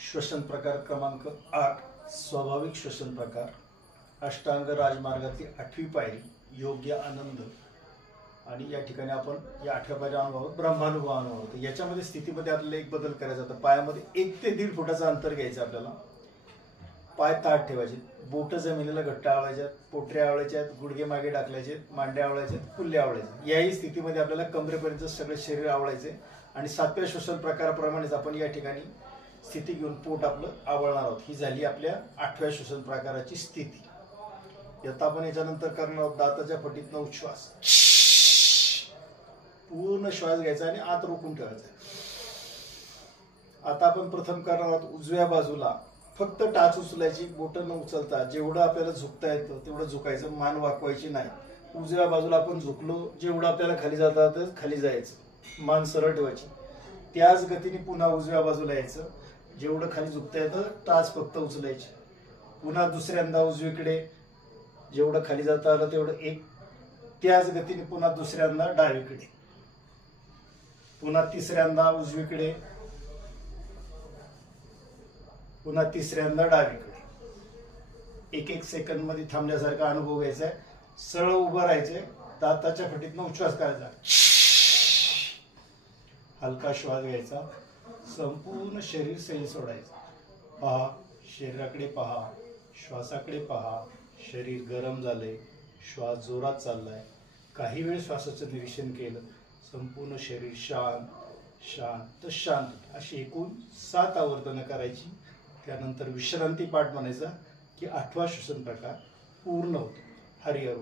श्वसन प्रकार क्रमांक 8 स्वाभाविक श्वसन प्रकार अष्टांग राजमार्गातली 8वी पायरी योग्य आनंद। आणि या ठिकाणी आपण या 8व्या पायरीचा अनुभव ब्रह्मानुभव अनुभव। याच्यामध्ये स्थितीमध्ये आपल्याला एक बदल करायचा होता। पायामध्ये 1 ते 1.5 फुटाचं अंतर घ्यायचं आपल्याला। पाय ताठ ठेवायचे, बोट जमिनीला घट्ट आवळायच्यात, पोटऱ्या आवळायच्यात, गुडघे मागे टाकल्याचे, मांड्या आवळायच्यात, कुल्ले आवळायचे। याही स्थितीमध्ये आपल्याला कमरेपर्यंत सगळे शरीर आवळायचे आणि 7व्या श्वसन प्रकाराप्रमाणेच आपण या ठिकाणी स्थिती घेऊन पोट आपलं आवळणार आहोत। ही झाली आपल्या 8व्या श्वसन प्रकाराची स्थिती। आता आपण याच्यानंतर करणार आहोत दाताच्या फटीतनं उच्छ्वास। पूर्ण श्वास घ्यायचा आणि आत रोखून ठेवायचा। आता आपण प्रथम करणार आहोत उजव्या बाजूला फक्त टाच उचलायची, बोट न उचलता जेवढं आपल्याला झुकता येतं तेवढं झुकायचं, मान वाकवायची नाही। उजव्या बाजूला आपण झुकलो, जेवढं आपल्याला खाली जाता येतं खाली जायचं, मान सरळ ठेवायची। त्याच गतीने पुन्हा उजव्या बाजूला यायचं, जेवढं खाली झुकता येतं टाच फक्त उचलायची। पुन्हा दुसऱ्यांदा उजवीकडे, जेवढं खाली जाता आलं तेवढं एक, त्याच गतीने पुन्हा दुसऱ्यांदा डावीकडे, पुन्हा तिसऱ्यांदा उजवीकडे, पुन्हा तिसऱ्यांदा डावीकडे। 1-1 सेकंद मध्ये थांबल्यासारखा अनुभव घ्यायचा आहे। सरळ उभं राहायचंय, दाताच्या फटीतनं उच्छ्वास करायचा, हलका श्वास घ्यायचा, संपूर्ण शरीर सैल सोडायचं। पहा, शरीराकडे पहा, श्वासाकडे पहा। शरीर गरम झालंय, श्वास जोरात चाललाय। काही वेळ श्वासाचं निरीक्षण केलं, संपूर्ण शरीर शांत शांत शांत अशी एकूण 7 आवर्तनं करायची। त्यानंतर विश्रांती पाठ म्हणायचा की 8वा श्वसन प्रकार पूर्ण होतो। हरिहर।